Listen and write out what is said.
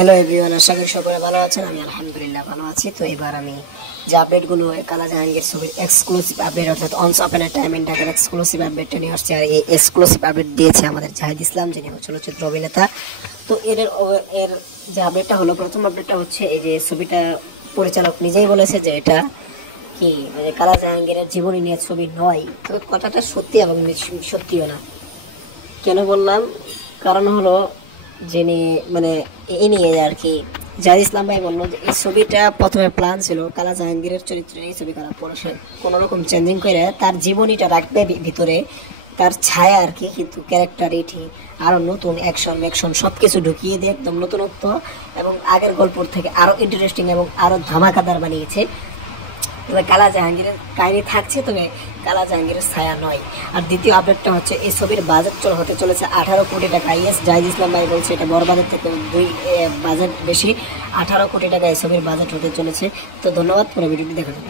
Hello everyone, আশা করি সকলে ভালো আছেন। আমি আলহামদুলিল্লাহ ভালো আছি। তো এবার আমি যে আপডেটগুলো কালা জাহাঙ্গীর ছবির এক্সক্লুসিভ আপডেট অর্থাৎ অনস আপেন এ টাইম ইন ঢাকার এক্সক্লুসিভ আপডেটটা নিয়ে আসছে। আর এই এক্সক্লুসিভ আপডেট দিয়েছে আমাদের জাহিদ ইসলাম, যিনি চলচ্চিত্র অভিনেতা। তো এর যে আপডেটটা হলো, প্রথম আপডেটটা হচ্ছে এই যে ছবিটা পরিচালক নিজেই বলেছে যে এটা কি মানে কালা জাহাঙ্গীরের জীবনী নিয়ে ছবি নয়। তো কথাটা সত্যি এবং সত্যিও না। কেন বললাম? কারণ হলো যিনি মানে এই নিয়ে আর কি জাহিদ ইসলাম ভাই বললো যে এই ছবিটা প্রথমে প্ল্যান ছিল কালা জাহাঙ্গীরের চরিত্রে এই ছবি করার পরে সে কোনো রকম চেঞ্জিং করে তার জীবনীটা রাখবে ভিতরে, তার ছায়া আর কি, কিন্তু ক্যারেক্টারিটি আরো নতুন অ্যাকশন সব কিছু ঢুকিয়ে দিয়ে একদম নতুনত্ব এবং আগের গল্প থেকে আরো ইন্টারেস্টিং এবং আরো ধামাকাদার বানিয়েছে। তবে কালা জাহাঙ্গীরের কাহিনী থাকছে, তবে কালা জাহাঙ্গীরের ছায়া নয়। আর দ্বিতীয় আপডেটটা হচ্ছে এই ছবির বাজেট হতে চলেছে 18 কোটি টাকা। ইয়েস, জাহিদ ইসলাম ভাই বলছে এটা বড় বাজেট থেকে বাজেট বেশি। 18 কোটি টাকা এই ছবির বাজেট হতে চলেছে। তো ধন্যবাদ, পুরো ভিডিওটি দেখার জন্য।